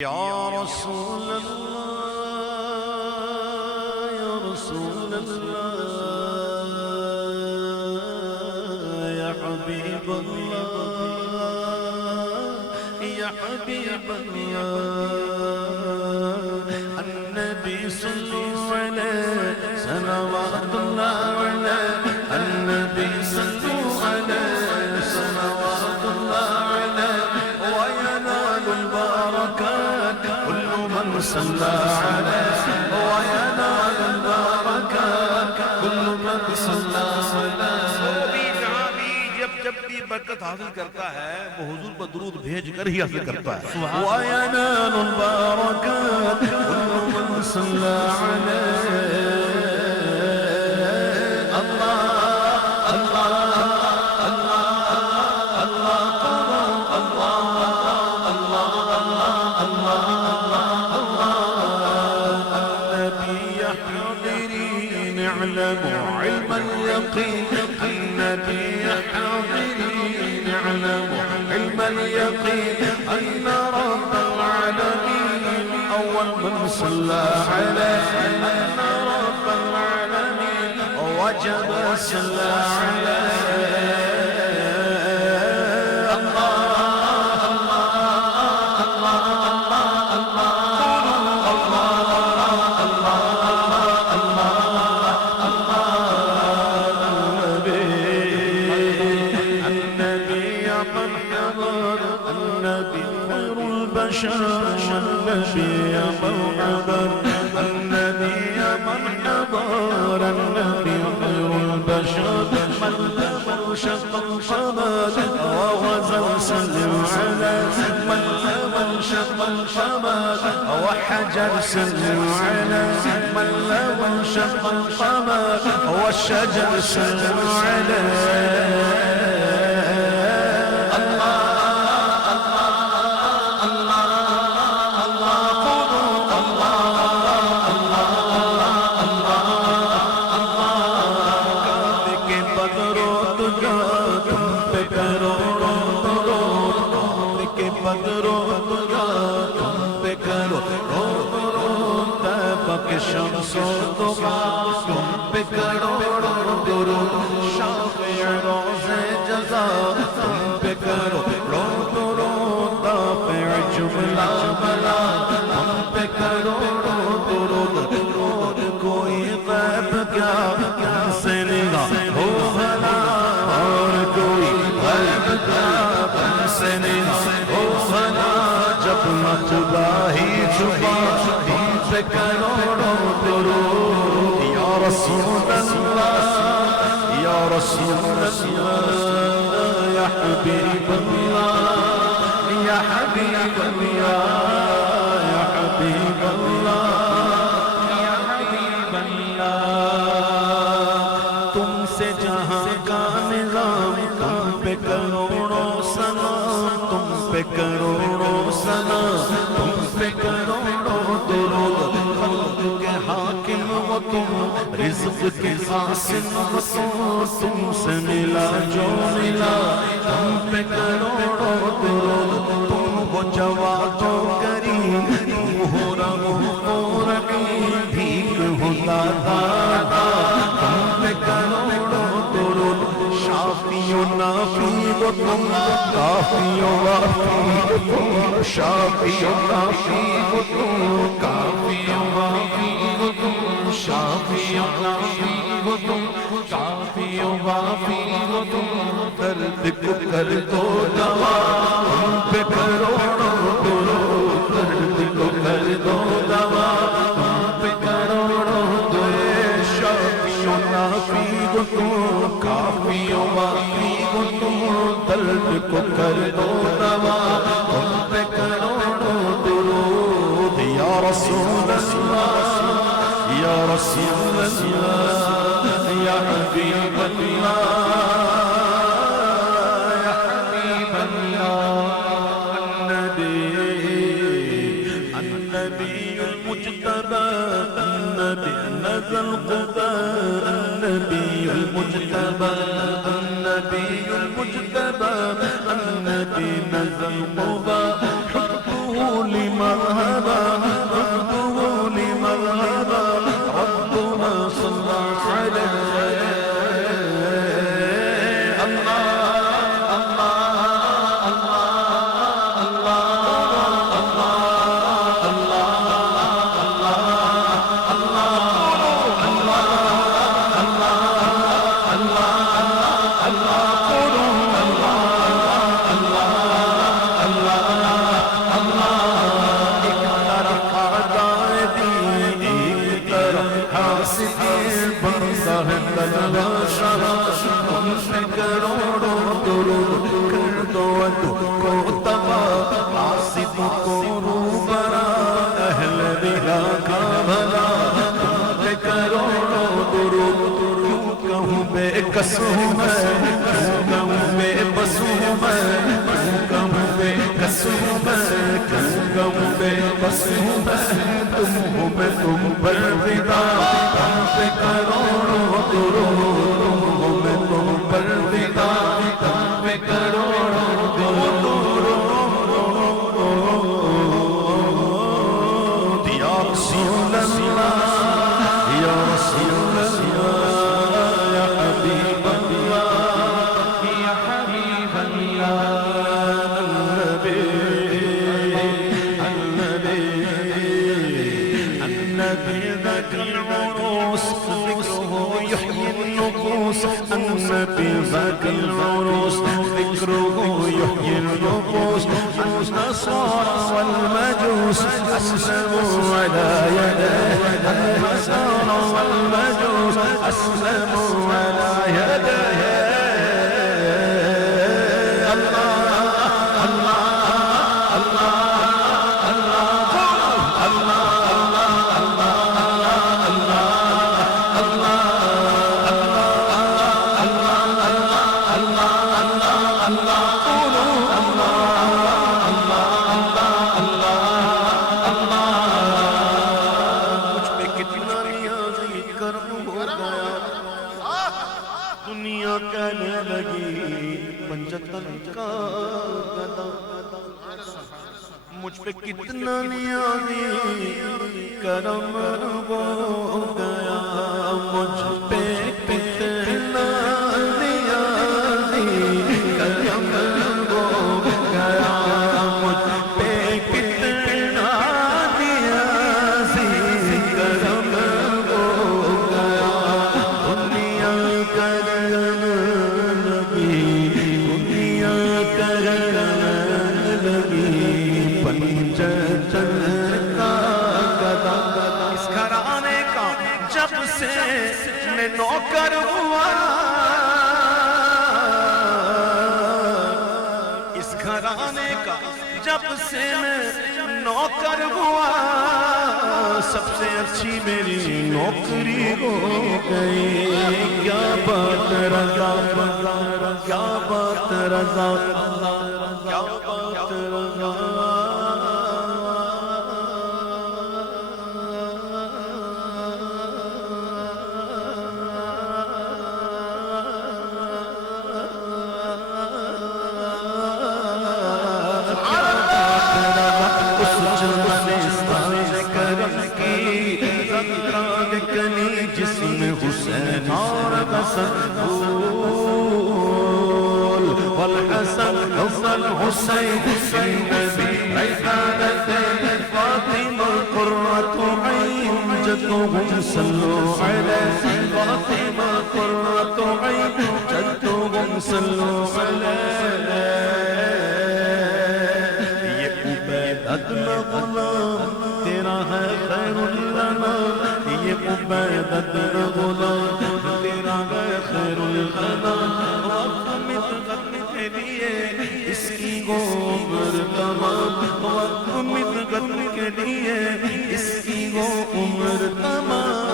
یا رسول اللہ یا رسول اللہ یا حبیب اللہ یا حبیب اللہ النبی صلی اللہ علیہ صلوات اللہ علیہ النبی صلی اللہ علیہ صلوات اللہ علیہ وینال البرکات كل من صلى عليه وينال البركات كل من صلى عليه جب بھی برکت حاصل کرتا ہے وہ حضور پر درود بھیج کر ہی حاصل کرتا ہے وَيَنَالُ الْبَرَكَاتِ كُلُّ مَنْ صَلَّى عَلَيْهِ اللہ اللہ علم اليقين النبي حاضرين يعلم علم اليقين أن رب العالمين أول من صلى عليه أن رب العالمين وجب صلى عليه النبي مرحبا النبي مرحبا النبي خير البشر من لم شق القمر وغزا سلم على من لم شق القمر وحجر سلم على من لم شق القمر والشجر سلم عليه شمس و ضحا تم پہ کروڑوں درود شافع روز جزا تم پہ کروڑوں درود دافع جملہ بلا تم پہ کروڑوں درود درود کوئی غیب کیا تم سے نگاہ ہو بھلا اور کوئی غیب کیا تم سے نگاہ ہو بھلا جب نہ خدا ہی چھپا تم پہ کروڑوں درود یا رسول اللہ یا رسول اللہ یا حبیب اللہ یا حبیب اللہ یا حبیب اللہ یا حبیب اللہ تم سے جہاں کا نظام تم پہ کروڑوں سلام تم پہ کروڑوں سلام تم پہ کروڑوں درود خلق کے حاکم و تم رزق کے حاصل و تم سے ملا جو ملا تم پہ کروڑوں درود تم ہو جواد و کریم تم ہو رحم و رحیم بھیک ہو دادا تم پہ کروڑوں درود شافی و نافی و تم کافی و وافی و تم شافی و نافی و تم کافی و وافی و تم شافی و نافی و تم کافی و وافی و تم درد کو کر دو دوا تم پہ کروڑوں درود درد کو کر دو دوا تم پہ کروڑوں درود شافی و نافی و تم کافی و وافی و تم درد کو کر دو دوا تم پہ کروڑوں درود یا رسول اللہ یا رسول اللہ یا حبیب اللہ یا حبیب اللہ النبی المجتبى النبی نزل قبا النبی المجتبى النبی المجتبى النبی نزل قبا حبه لمرحبا عبده لمرحبا ربنا صلى عليه قسم میں کہوں بے بسوں میں کہوں بے قسم میں کہوں بے بسوں میں تم ہو میں تم پر فدا تم پہ کروڑوں درود تم ہو میں تم پر فدا تم پہ کروڑوں درود یا رسول اللہ یا رسول اللہ النبي ذاك العروس ذكره يحيي النفوس النصارى والمجوس أسلموا على يديه النصارى والمجوس أسلموا على يديه مجھ پہ کتنا نیازی کرم ہو گیا مجھ پہ کتنا نیازی کرم ہو گیا مجھ پہ کتنا نیازی کرم ہو گیا دنیا کرن لگی دنیا کرن لگی اس گھرانے کا جب سے میں نوکر ہوا اس گھرانے کا جب سے میں نوکر ہوا سب سے اچھی میری نوکری ہو گئی کیا بات رضا کیا بات رضا کیا بات رضا جسم حسین اور حسن پھول والحسن حسن حسین النبی ریحانت فاطمہ قرۃ عین جدهم صلوا علیہ فاطمہ قرۃ عین جدهم صلوا علیہ یہ عبید ادنى غلام تیرا ہے خیر لنا یہ عبید ادنى غلام تیرا ہے خیر لنا وقت مدغت کے لیے اس کی عمر تمام وقت مدغت کے لیے اس کی عمر تمام